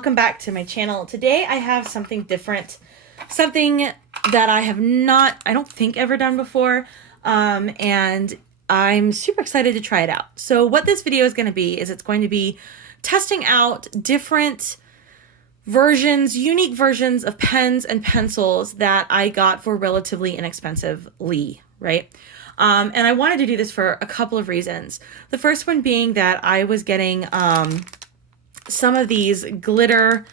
welcome back to my channel. Today I have something different, something that I have not, I don't think, ever done before, and I'm super excited to try it out. So what this video is going to be is it's going to be testing out different versions, unique versions of pens and pencils that I got for relatively inexpensively, right? And I wanted to do this for a couple of reasons. The first one being that I was getting some of these glitter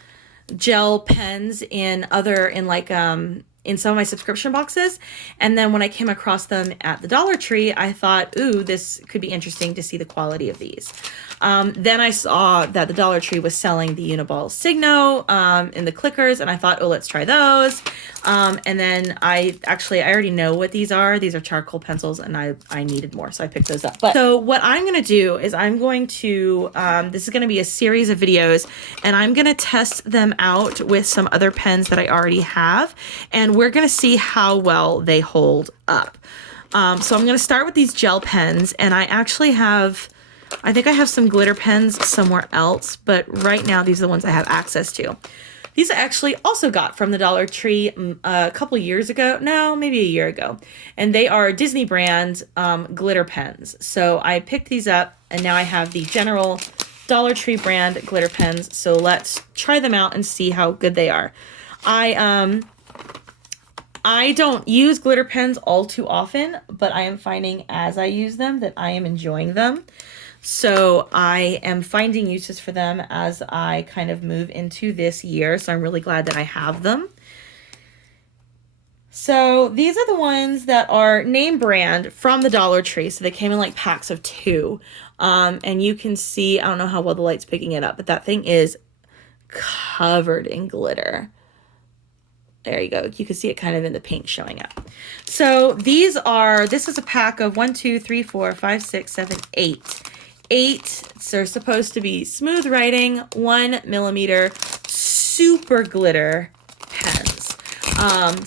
gel pens in some of my subscription boxes, and then when I came across them at the Dollar Tree, I thought, ooh, this could be interesting to see the quality of these. Then I saw that the Dollar Tree was selling the Uniball Signo in the clickers, and I thought, oh, let's try those. And then I already know what these are. These are charcoal pencils, and I needed more, so I picked those up. So what I'm going to do is I'm going to, this is going to be a series of videos, and I'm going to test them out with some other pens that I already have, and we're going to see how well they hold up. So I'm going to start with these gel pens, and I think I have some glitter pens somewhere else, but right now these are the ones I have access to. These I actually also got from the Dollar Tree a couple years ago. No, maybe a year ago. And they are Disney brand glitter pens. So I picked these up, and now I have the general Dollar Tree brand glitter pens. So let's try them out and see how good they are. I don't use glitter pens all too often, but I am finding as I use them that I am enjoying them. So I am finding uses for them as I kind of move into this year. So I'm really glad that I have them. So these are the ones that are name brand from the Dollar Tree. So they came in like packs of 2. And you can see, I don't know how well the light's picking it up, but that thing is covered in glitter. There you go. You can see it kind of in the pink showing up. So this is a pack of 1, 2, 3, 4, 5, 6, 7, 8. 8, they're supposed to be smooth writing, 1mm super glitter pens.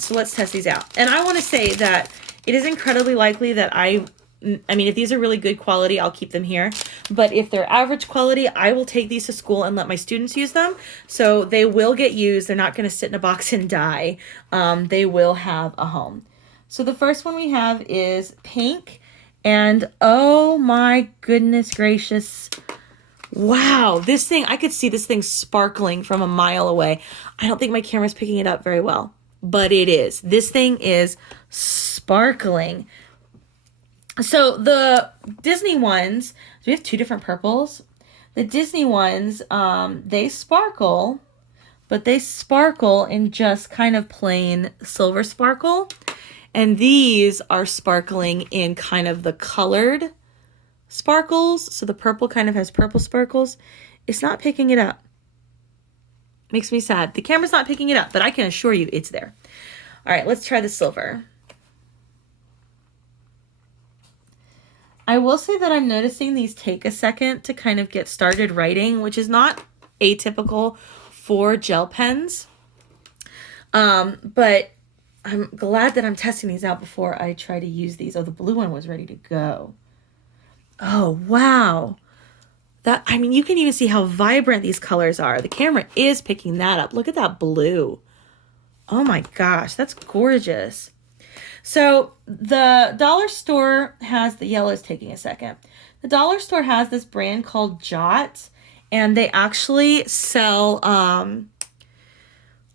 So let's test these out. And I want to say that it is incredibly likely that I mean, if these are really good quality, I'll keep them here. But if they're average quality, I will take these to school and let my students use them. So they will get used. They're not going to sit in a box and die. They will have a home. So the first one we have is pink. And oh my goodness gracious. Wow, this thing, I could see this thing sparkling from a mile away. I don't think my camera's picking it up very well, but it is. This thing is sparkling. So the Disney ones, we have 2 different purples. The Disney ones, they sparkle, but they sparkle in just kind of plain silver sparkle. And these are sparkling in kind of the colored sparkles. So the purple kind of has purple sparkles. It's not picking it up. Makes me sad. The camera's not picking it up, but I can assure you it's there. All right, let's try the silver. I will say that I'm noticing these take a second to kind of get started writing, which is not atypical for gel pens. But I'm glad that I'm testing these out before I try to use these. Oh, the blue one was ready to go. Oh, wow. I mean, you can even see how vibrant these colors are. The camera is picking that up. Look at that blue. Oh my gosh, that's gorgeous. So the dollar store has, the yellow is taking a second. The dollar store has this brand called Jot, and they actually sell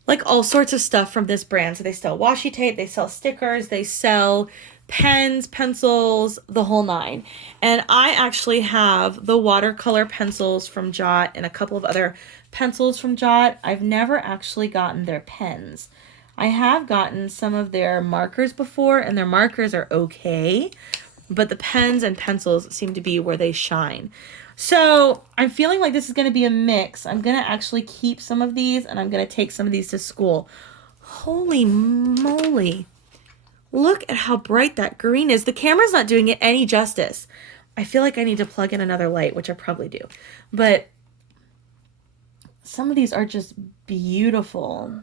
like all sorts of stuff from this brand. So they sell washi tape, they sell stickers, they sell pens, pencils, the whole 9. And I actually have the watercolor pencils from Jot and a couple of other pencils from Jot. I've never actually gotten their pens. I have gotten some of their markers before, and their markers are okay, but the pens and pencils seem to be where they shine. So I'm feeling like this is going to be a mix. I'm going to actually keep some of these, and I'm going to take some of these to school. Holy moly. Look at how bright that green is. The camera's not doing it any justice. I feel like I need to plug in another light, which I probably do. But some of these are just beautiful.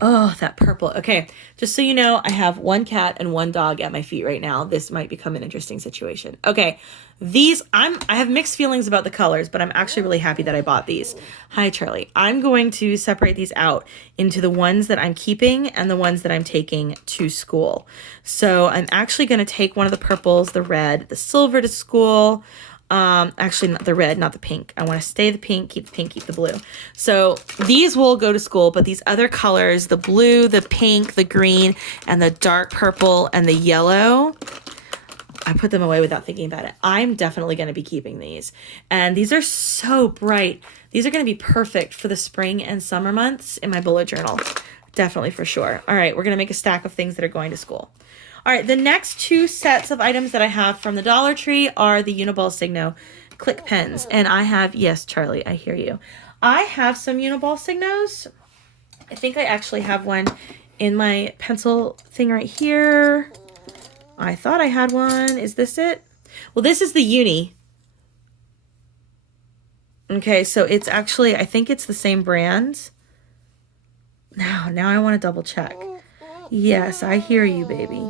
Oh, that purple. Okay, just so you know, I have one cat and one dog at my feet right now. This might become an interesting situation. Okay, I have mixed feelings about the colors, but I'm actually really happy that I bought these. Hi, Charlie. I'm going to separate these out into the ones that I'm keeping and the ones that I'm taking to school. So I'm actually going to take one of the purples, the red, the silver to school. Actually not the red, not the pink. I want to stay the pink, keep the blue. So these will go to school, but these other colors, the blue, the pink, the green, and the dark purple and the yellow, I put them away without thinking about it. I'm definitely going to be keeping these. And these are so bright. These are going to be perfect for the spring and summer months in my bullet journal. Definitely for sure. All right, we're going to make a stack of things that are going to school. All right, the next two sets of items that I have from the Dollar Tree are the Uniball Signo click pens. And I have, yes, Charlie, I hear you. I have some Uniball Signos. I think I actually have one in my pencil thing right here. I thought I had one. Is this it? Well, this is the Uni. Okay, so it's actually, I think it's the same brand. Now I want to double check. Yes, I hear you, baby.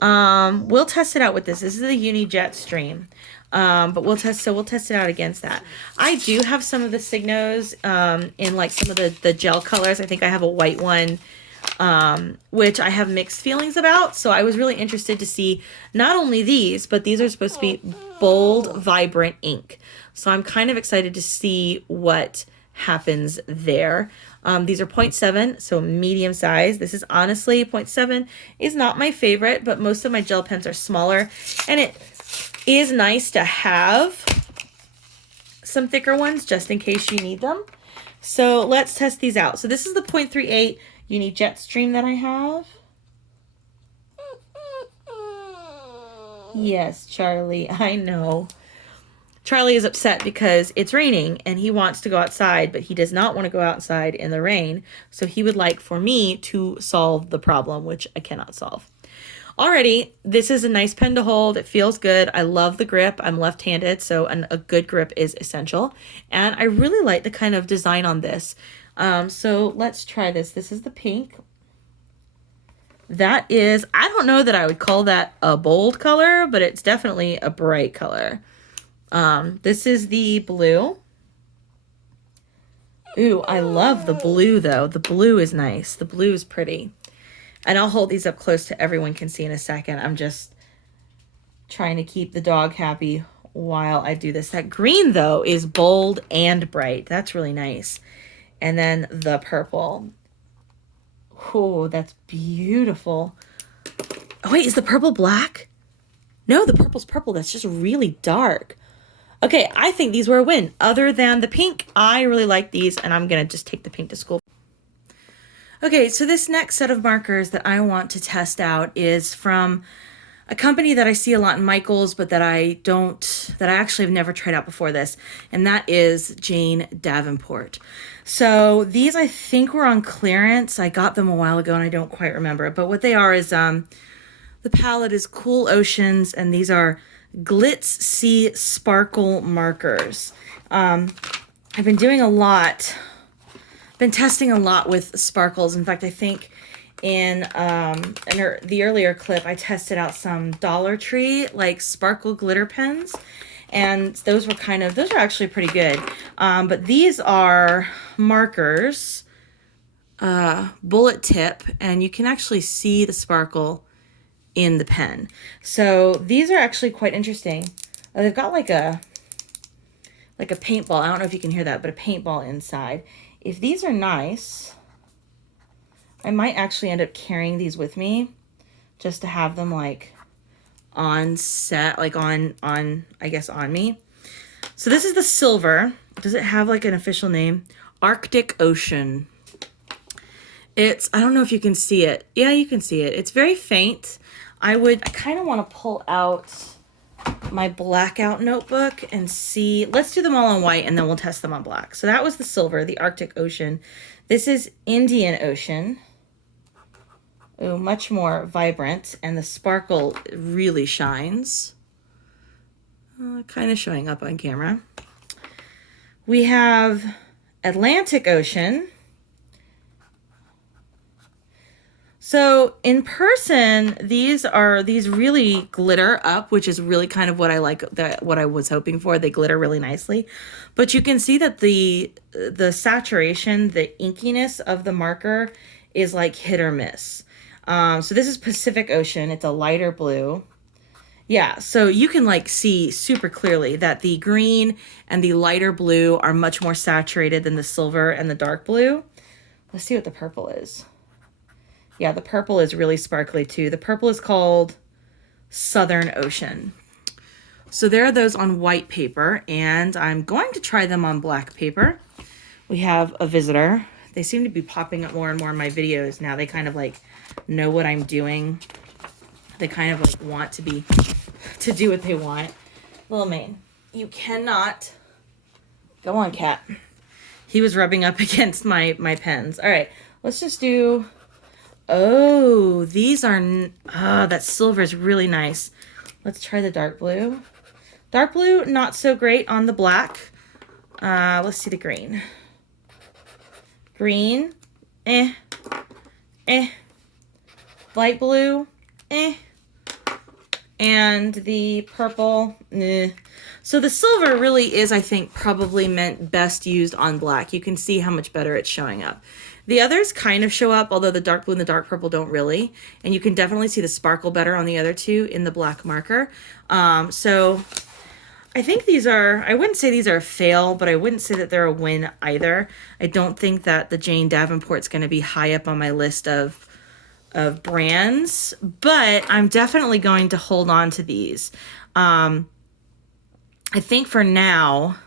We'll test it out with this. This is the Uni Jet Stream. But we'll test it out against that. I do have some of the Signos in like some of the gel colors. I think I have a white one, which I have mixed feelings about. So I was really interested to see not only these, but these are supposed to be bold, vibrant ink. So I'm kind of excited to see what happens there. These are 0.7, so medium size. This is honestly 0.7 is not my favorite, but most of my gel pens are smaller, and it is nice to have some thicker ones just in case you need them. So let's test these out. So this is the 0.38 Uni Jet Stream that I have. Yes, Charlie, I know. Charlie is upset because it's raining and he wants to go outside, but he does not want to go outside in the rain. So he would like for me to solve the problem, which I cannot solve. Alrighty, this is a nice pen to hold. It feels good. I love the grip. I'm left-handed, so a good grip is essential. And I really like the kind of design on this. So let's try this. This is the pink. That is, I don't know that I would call that a bold color, but it's definitely a bright color. This is the blue. Ooh, I love the blue though. The blue is nice. The blue is pretty. And I'll hold these up close to everyone can see in a second. I'm just trying to keep the dog happy while I do this. That green though is bold and bright. That's really nice. And then the purple. Oh, that's beautiful. Oh wait, is the purple black? No, the purple's purple. That's just really dark. Okay, I think these were a win. Other than the pink, I really like these, and I'm going to just take the pink to school. Okay, so this next set of markers that I want to test out is from a company that I see a lot in Michael's, but that I actually have never tried out before this, and that is Jane Davenport. So these I think were on clearance. I got them a while ago, and I don't quite remember, but what they are is, the palette is Cool Oceans, and these are Glitz Sea Sparkle markers. I've been doing a lot, been testing a lot with sparkles. In fact, I think in the earlier clip, I tested out some Dollar Tree like sparkle glitter pens, and those are actually pretty good. But these are markers, bullet tip, and you can actually see the sparkle in the pen. So these are actually quite interesting. They've got like a paintball. I don't know if you can hear that, but a paintball inside. If these are nice, I might actually end up carrying these with me just to have them like on set, like on me. So this is the silver. Does it have like an official name? Arctic Ocean. I don't know if you can see it. Yeah, you can see it. It's very faint. I kind of want to pull out my blackout notebook and see. Let's do them all on white and then we'll test them on black. So that was the silver, the Arctic Ocean. This is Indian Ocean. Ooh, much more vibrant, and the sparkle really shines. Kind of showing up on camera. We have Atlantic Ocean. So in person, these really glitter up, which is really kind of what I like, what I was hoping for. They glitter really nicely, but you can see that the saturation, the inkiness of the marker is like hit or miss. So this is Pacific Ocean. It's a lighter blue. Yeah, so you can like see super clearly that the green and the lighter blue are much more saturated than the silver and the dark blue. Let's see what the purple is. Yeah, the purple is really sparkly too. The purple is called Southern Ocean. So there are those on white paper, and I'm going to try them on black paper. We have a visitor. They seem to be popping up more and more in my videos now. They kind of like know what I'm doing. They kind of like want to do what they want. Little Maine, you cannot. Go on, cat. He was rubbing up against my pens. All right, let's just do. Oh, these are, that silver is really nice. Let's try the dark blue. Dark blue, not so great on the black. Let's see the green. Green, eh. Light blue, eh. And the purple, eh. So the silver really is, I think, probably meant best used on black. You can see how much better it's showing up. The others kind of show up, although the dark blue and the dark purple don't really. And you can definitely see the sparkle better on the other two in the black marker. So I think these are, I wouldn't say these are a fail, but I wouldn't say that they're a win either. I don't think that the Jane Davenport's going to be high up on my list of brands, but I'm definitely going to hold on to these. I think for now,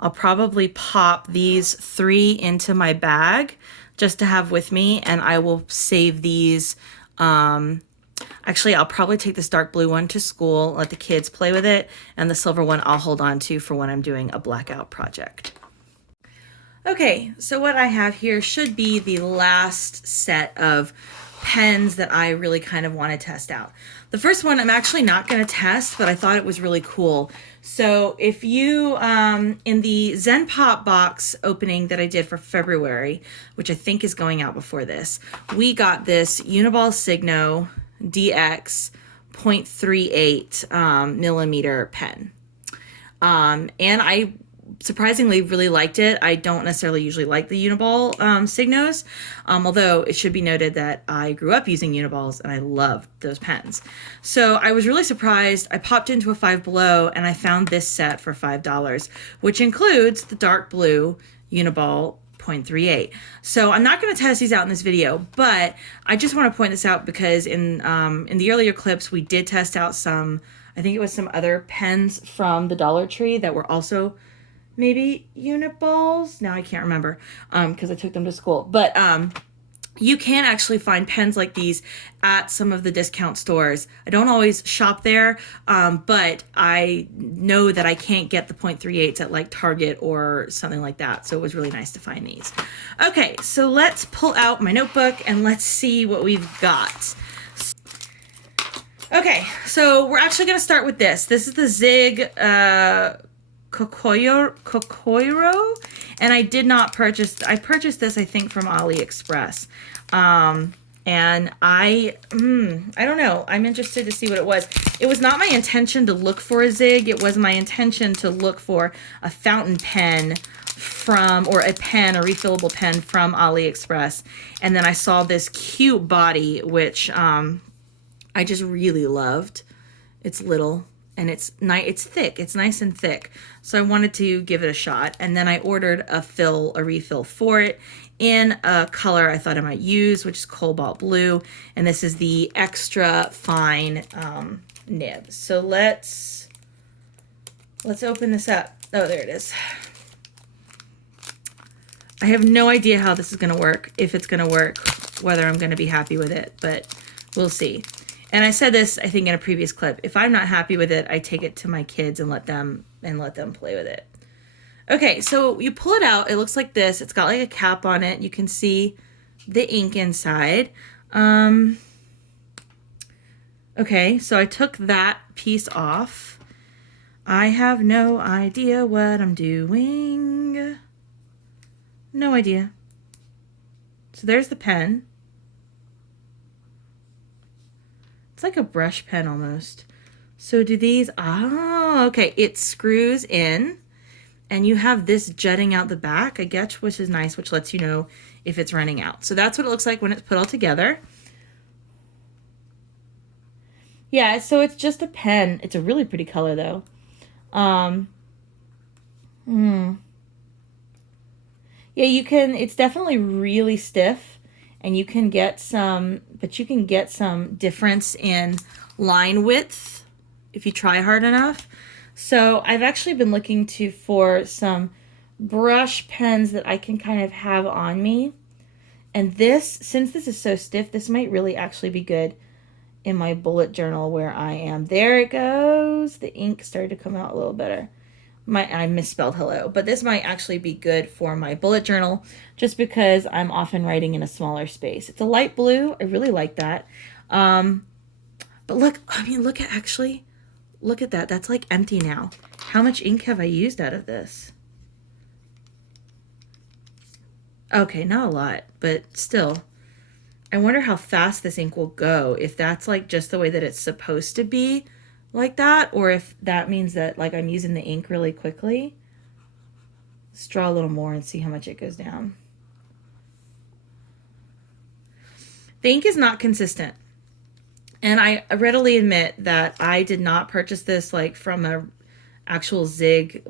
I'll probably pop these 3 into my bag just to have with me, and I will save these. Actually, I'll probably take this dark blue one to school, let the kids play with it, and the silver one I'll hold on to for when I'm doing a blackout project. Okay, so what I have here should be the last set of pens that I really kind of want to test out. The first one I'm actually not going to test, but I thought it was really cool. So if you, in the Zen Pop box opening that I did for February, which I think is going out before this, we got this Uniball Signo DX 0.38 millimeter pen. And I surprisingly really liked it. I don't necessarily usually like the Uniball Signos, although it should be noted that I grew up using Uniballs and I loved those pens. So I was really surprised. I popped into a Five Below and I found this set for $5, which includes the dark blue Uniball 0.38. So I'm not going to test these out in this video, but I just want to point this out because in the earlier clips we did test out some, I think it was some other pens from the Dollar Tree that were also maybe Uniballs. Now I can't remember because I took them to school. But you can actually find pens like these at some of the discount stores. I don't always shop there, but I know that I can't get the 0.38s at like Target or something like that. So it was really nice to find these. Okay, so let's pull out my notebook and let's see what we've got. Okay, so we're actually going to start with this. This is the Zig Kokoro, and I did not purchase. I purchased this, I think, from AliExpress, and I don't know. I'm interested to see what it was. It was not my intention to look for a Zig. It was my intention to look for a fountain pen from, or a pen, a refillable pen from AliExpress, and then I saw this cute body, which I just really loved. It's little. And it's nice, it's thick, it's nice and thick. So I wanted to give it a shot. And then I ordered a refill for it in a color I thought I might use, which is cobalt blue. And this is the extra fine nib. So let's open this up. Oh, there it is. I have no idea how this is gonna work, if it's gonna work, whether I'm gonna be happy with it, but we'll see. And I said this, I think, in a previous clip. If I'm not happy with it, I take it to my kids and let them play with it. Okay, so you pull it out. It looks like this. It's got like a cap on it. You can see the ink inside. Okay, so I took that piece off. I have no idea what I'm doing. No idea. So there's the pen. It's like a brush pen almost. So do these, oh, okay. It screws in and you have this jutting out the back, I guess, which is nice, which lets you know if it's running out. So that's what it looks like when it's put all together. Yeah, so it's just a pen. It's a really pretty color though. Yeah, you can, it's definitely really stiff and you can get some, but you can get some difference in line width if you try hard enough. So I've actually been looking for some brush pens that I can kind of have on me. And this, since this is so stiff, this might really actually be good in my bullet journal where I am. There it goes. The ink started to come out a little better. I misspelled hello, but this might actually be good for my bullet journal just because I'm often writing in a smaller space. It's a light blue. I really like that. But look, I mean, look at that. That's like empty now. How much ink have I used out of this? Okay, not a lot, but still. I wonder how fast this ink will go, if that's like just the way that it's supposed to be like that, or if that means that like I'm using the ink really quickly. Let's draw a little more and see how much it goes down. The ink is not consistent. And I readily admit that I did not purchase this like from a actual Zig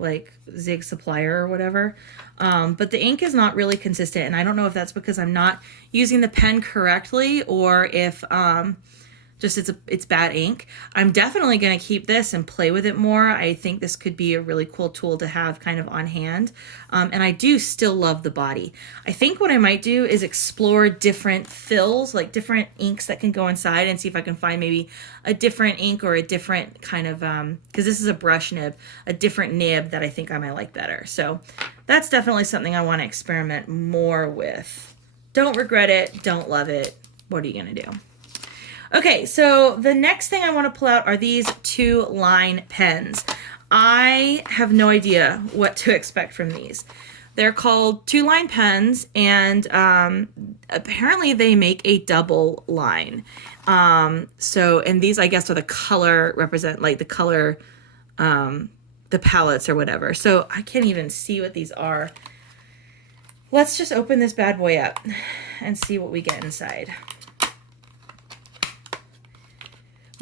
supplier or whatever. But the ink is not really consistent, and I don't know if that's because I'm not using the pen correctly or if just it's bad ink. I'm definitely going to keep this and play with it more. I think this could be a really cool tool to have kind of on hand. And I do still love the body. I think what I might do is explore different fills, like different inks that can go inside, and see if I can find maybe a different ink or a different kind of, because this is a brush nib, a different nib that I think I might like better. So that's definitely something I want to experiment more with. Don't regret it. Don't love it. What are you going to do? Okay, so the next thing I want to pull out are these 2-line pens. I have no idea what to expect from these. They're called 2-line pens, and apparently they make a double line. And these, I guess, are the color, represent like the color, the palettes or whatever. So I can't even see what these are. Let's just open this bad boy up and see what we get inside.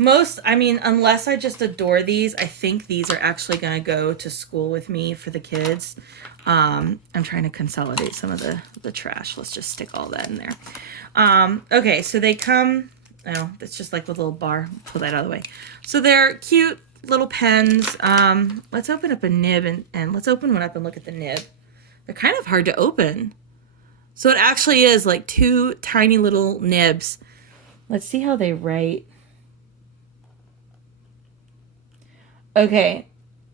Unless I just adore these, I think these are actually going to go to school with me for the kids. I'm trying to consolidate some of the trash. Let's just stick all that in there. Okay, so they come, oh, it's just like with a little bar. Pull that out of the way. So they're cute little pens. Let's open up a nib and let's open one up and look at the nib. They're kind of hard to open. So it actually is like 2 tiny little nibs. Let's see how they write. Okay,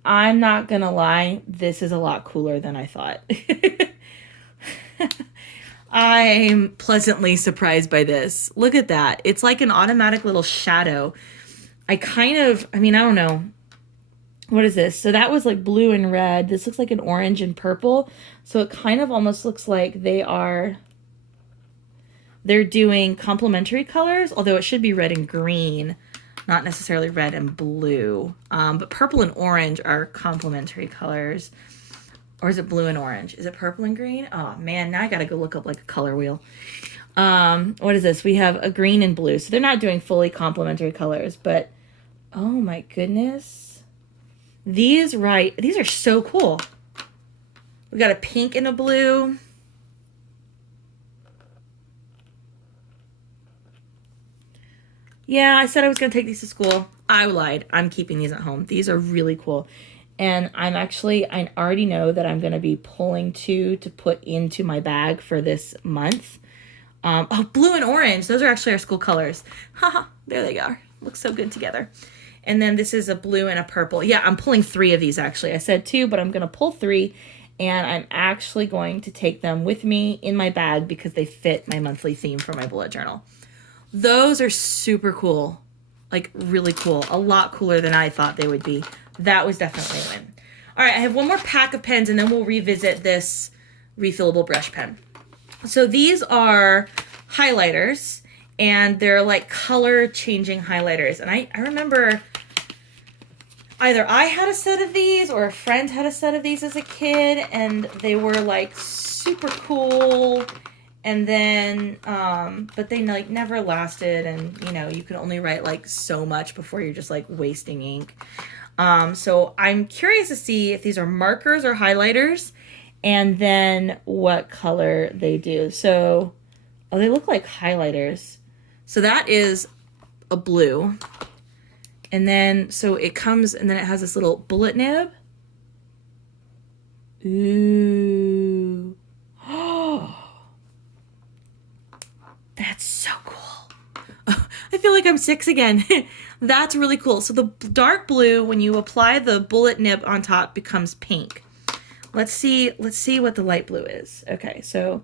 I'm not gonna lie, this is a lot cooler than I thought. I'm pleasantly surprised by this. Look at that. It's like an automatic little shadow. I don't know. What is this? So that was like blue and red. This looks like an orange and purple. So it kind of almost looks like they're doing complementary colors, although it should be red and green. Not necessarily red and blue, but purple and orange are complementary colors. Or is it blue and orange? Is it purple and green? Oh man, now I gotta go look up like a color wheel. What is this? We have a green and blue. So they're not doing fully complementary colors, but oh my goodness. These are so cool. We got a pink and a blue. Yeah, I said I was going to take these to school. I lied. I'm keeping these at home. These are really cool. And I already know that I'm going to be pulling 2 to put into my bag for this month. Oh, blue and orange. Those are actually our school colors. Haha, there they are. Looks so good together. And then this is a blue and a purple. Yeah, I'm pulling 3 of these actually. I said 2, but I'm going to pull 3. And I'm actually going to take them with me in my bag because they fit my monthly theme for my bullet journal. Those are super cool, like really cool, a lot cooler than I thought they would be. That was definitely a win. All right, I have one more pack of pens and then we'll revisit this refillable brush pen. So these are highlighters and they're like color changing highlighters. And I remember either I had a set of these or a friend had a set of these as a kid, and they were like super cool. And then, but they like never lasted, and you know, you can only write like so much before you're just like wasting ink. So I'm curious to see if these are markers or highlighters, and then what color they do. So, oh, they look like highlighters. So that is a blue. And then, so it comes, and then it has this little bullet nib. Ooh. Oh, that's so cool. I feel like I'm 6 again. That's really cool. So the dark blue, when you apply the bullet nib on top, becomes pink. Let's see what the light blue is. Okay, so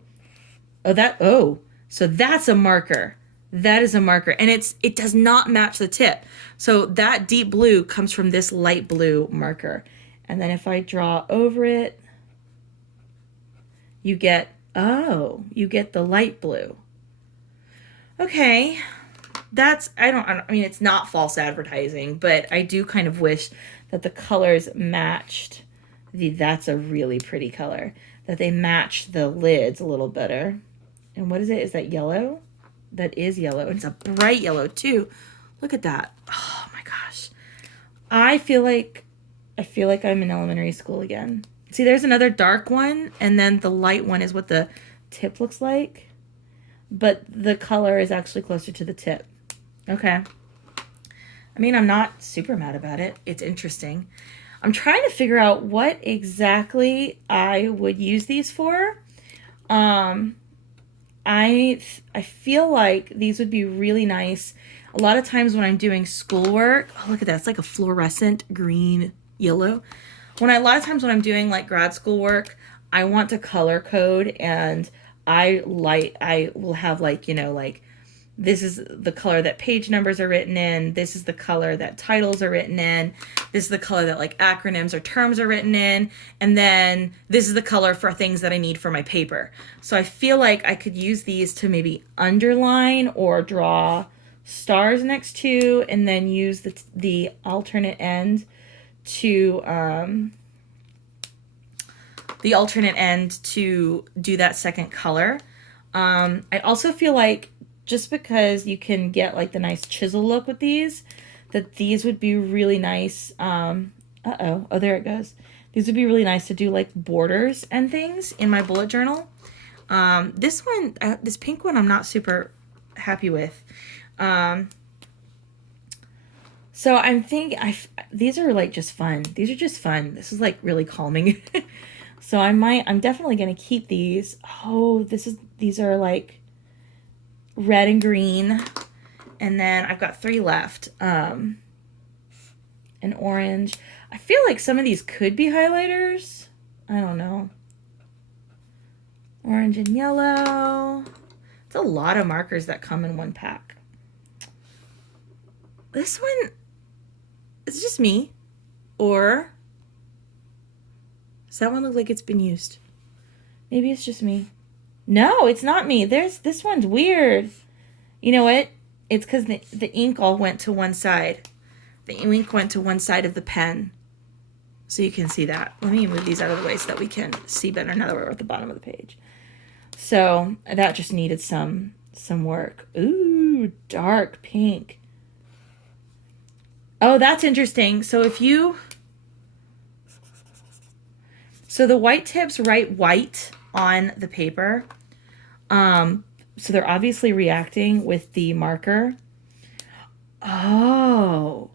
so that's a marker. That is a marker, and it does not match the tip. So that deep blue comes from this light blue marker. And then if I draw over it, you get the light blue. Okay. I mean, it's not false advertising, but I do kind of wish that the colors matched that's a really pretty color, that they matched the lids a little better. And what is it? Is that yellow? That is yellow. It's a bright yellow too. Look at that. Oh my gosh. I feel like I'm in elementary school again. See, there's another dark one, and then the light one is what the tip looks like. But the color is actually closer to the tip. Okay. I mean, I'm not super mad about it. It's interesting. I'm trying to figure out what exactly I would use these for. I feel like these would be really nice. A lot of times when I'm doing schoolwork, oh, look at that. It's like a fluorescent green yellow. A lot of times when I'm doing like grad school work, I want to color code, and I will have like, you know, like this is the color that page numbers are written in. This is the color that titles are written in. This is the color that like acronyms or terms are written in. And then this is the color for things that I need for my paper. So I feel like I could use these to maybe underline or draw stars next to, and then use the alternate end to do that second color. I also feel like just because you can get like the nice chisel look with these, that these would be really nice. Oh, there it goes. These would be really nice to do like borders and things in my bullet journal. This pink one, I'm not super happy with. So I'm thinking, these are like just fun. These are just fun. This is like really calming. So I'm definitely going to keep these. Oh, these are like red and green. And then I've got 3 left. And orange. I feel like some of these could be highlighters. I don't know. Orange and yellow. It's a lot of markers that come in one pack. This one, it's just me. Or does that one look like it's been used? Maybe it's just me. No, it's not me. This one's weird. You know what? It's because the ink all went to one side. The ink went to one side of the pen. So you can see that. Let me move these out of the way so that we can see better now that we're at the bottom of the page. So that just needed some work. Ooh, dark pink. Oh, that's interesting. So so the white tips write white on the paper. So they're obviously reacting with the marker. Oh,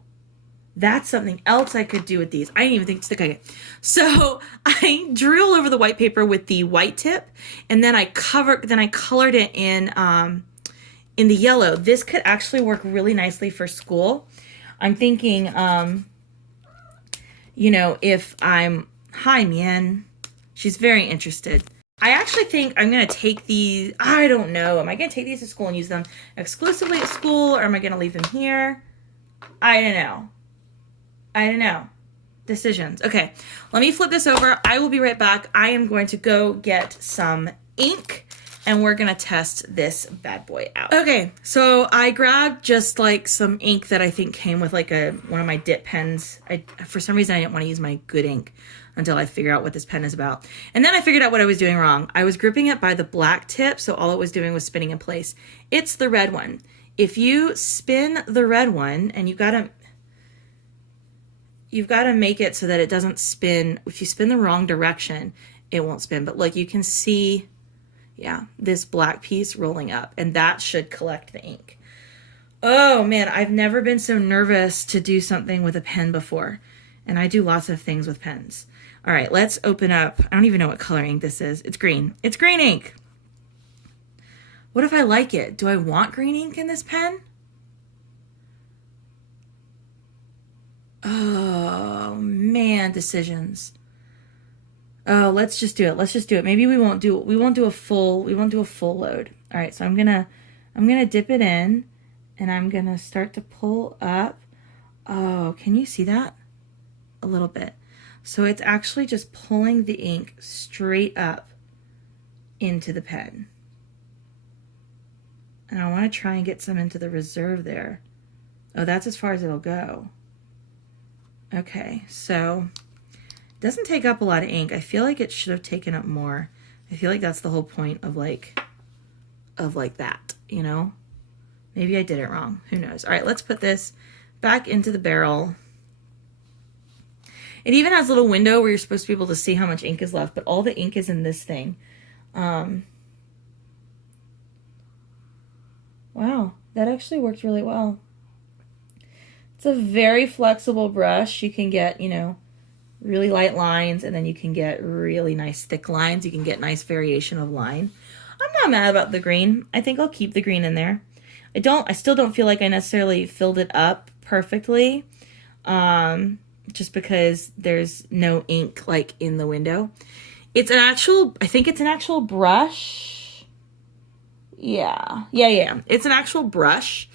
that's something else I could do with these. I didn't even think to stick. Okay. So I drew all over the white paper with the white tip, and then I colored it in the yellow. This could actually work really nicely for school. I'm thinking, you know, hi, Mien. She's very interested. I actually think I'm going to take these. I don't know. Am I going to take these to school and use them exclusively at school, or am I going to leave them here? I don't know. Decisions. Okay, let me flip this over. I will be right back. I am going to go get some ink, and we're gonna test this bad boy out. Okay, so I grabbed just like some ink that I think came with like one of my dip pens. For some reason I didn't want to use my good ink until I figure out what this pen is about. And then I figured out what I was doing wrong. I was gripping it by the black tip, so all it was doing was spinning in place. It's the red one. If you spin the red one, and you've got to make it so that it doesn't spin. If you spin the wrong direction, it won't spin. But look, you can see, yeah, this black piece rolling up, and that should collect the ink. Oh man, I've never been so nervous to do something with a pen before. And I do lots of things with pens. All right, let's open up. I don't even know what color ink this is. It's green. It's green ink. What if I like it? Do I want green ink in this pen? Oh man, decisions. Oh, let's just do it. Let's just do it. Maybe we won't do a full load. All right, so I'm gonna dip it in, and I'm gonna start to pull up. Oh, can you see that? A little bit. So it's actually just pulling the ink straight up into the pen. And I want to try and get some into the reserve there. Oh, that's as far as it'll go. Okay, so it doesn't take up a lot of ink. I feel like it should have taken up more. I feel like that's the whole point of like that, you know? Maybe I did it wrong. Who knows? All right, let's put this back into the barrel. It even has a little window where you're supposed to be able to see how much ink is left, but all the ink is in this thing. Wow, that actually worked really well. It's a very flexible brush. You can get, you know, really light lines, and then you can get really nice thick lines. You can get nice variation of line. I'm not mad about the green. I think I'll keep the green in there. I still don't feel like I necessarily filled it up perfectly, just because there's no ink like in the window. I think it's an actual brush. Yeah. It's an actual brush.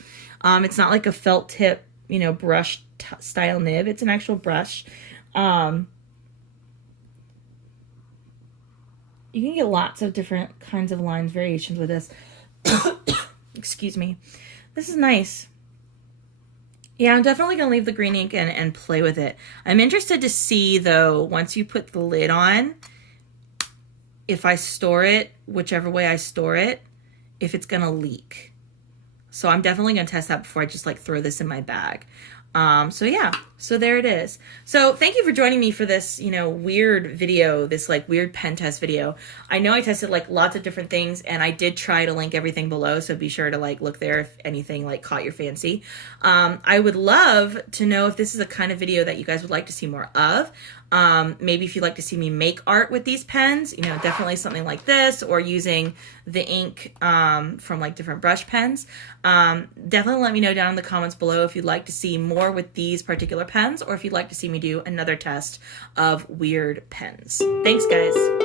It's not like a felt tip, you know, brush style nib. It's an actual brush. You can get lots of different kinds of lines, variations with this. Excuse me. This is nice. Yeah, I'm definitely going to leave the green ink in and play with it. I'm interested to see, though, once you put the lid on, if I store it, whichever way I store it, if it's going to leak. So I'm definitely going to test that before I just like throw this in my bag. So yeah, so there it is. So thank you for joining me for this, you know, weird video, this like weird pen test video. I know I tested like lots of different things, and I did try to link everything below, so be sure to like look there if anything like caught your fancy. I would love to know if this is a kind of video that you guys would like to see more of. Maybe if you'd like to see me make art with these pens, you know, definitely something like this, or using the ink from like different brush pens. Definitely let me know down in the comments below if you'd like to see more with these particular pens, or if you'd like to see me do another test of weird pens. Thanks, guys.